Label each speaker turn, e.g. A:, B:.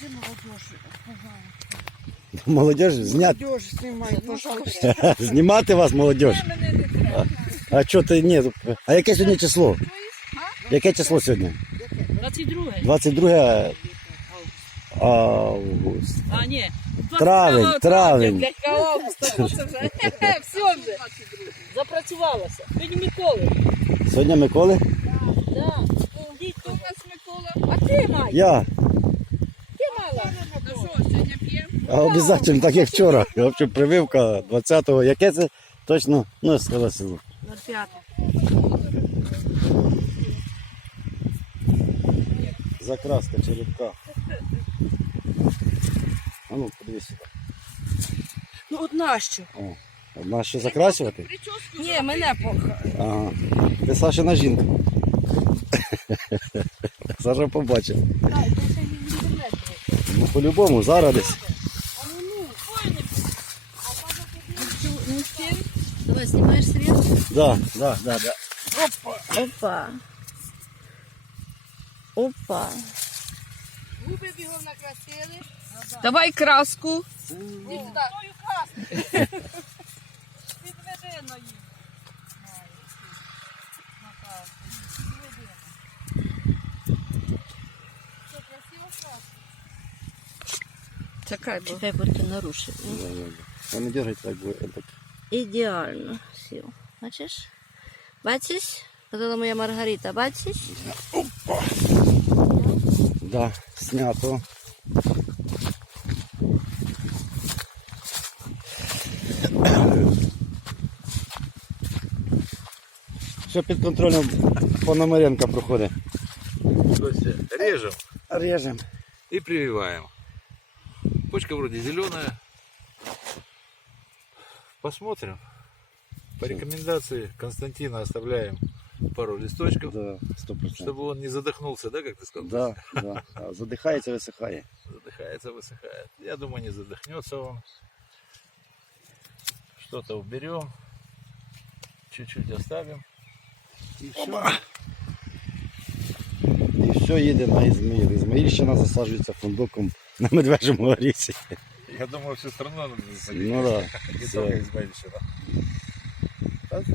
A: молодежь, пожалуйста.
B: Молодіж зняти.
A: Молодежь снимай, пожалуйста.
B: Знімати вас, молодіж.
A: Мене не треба.
B: А що ти, ні, а яке сьогодні число? Яке число сьогодні?
C: 22.
B: 22 август.
C: А, ні.
B: Травень.
C: Дядька августа, що це вже? Все вже. Запрацювалося. Сьогодні Миколи.
B: Сьогодні Миколи?
C: Да.
A: Хто у нас Микола?
C: А ти, Май?
B: Я.
C: Ти мала?
A: Ну що, сьогодні п'ємо?
B: А обов'язково, так як вчора. В общем, прививка 20-го. Яке це? Точно, ну, сказав село.
C: 05.
B: Закраска черепка. А ну, подивись сюди.
C: Ну от нащо?
B: О, одна ще закрасувати?
A: Прическу
C: Ні, мене пока.
B: Ага. Ти Сашина жінка. Саша побачив. Ну, по-любому, зараз десь.
C: Не успеем? Давай, снимаешь свет?
B: Да.
C: Опа. Опа.
A: губи бігом накрасили.
C: Давай краску.
A: Іди сюди. Підведи на їх. Що, красиво красно?
C: Чекай, бо ти нарушив.
B: А не дергай так, бо так.
C: Ідеально сів. Бачиш? Бачиш? Казала моя Маргарита, бачиш?
B: Да, снято. Все під контролем Пономаренка проходить.
D: То есть режем
B: Режем.
D: и прививаем. Почка вроде зеленая. Посмотрим. По рекомендации Константина оставляем пару листочков,
B: Да, 100%.
D: чтобы он не задохнулся, да, как ты сказал?
B: Да. А задихається, висихає.
D: Задыхается, высыхает. Я думаю, не задохнется он. Что-то уберем. Чуть-чуть оставим.
B: І все. І все їде на Ізмаїл. Ізмаїльщина засаджується фундуком на Медвежому горісі.
D: Я думаю, всю страну надо
B: Ну да.
D: не
B: Все.
D: только Измаильщина.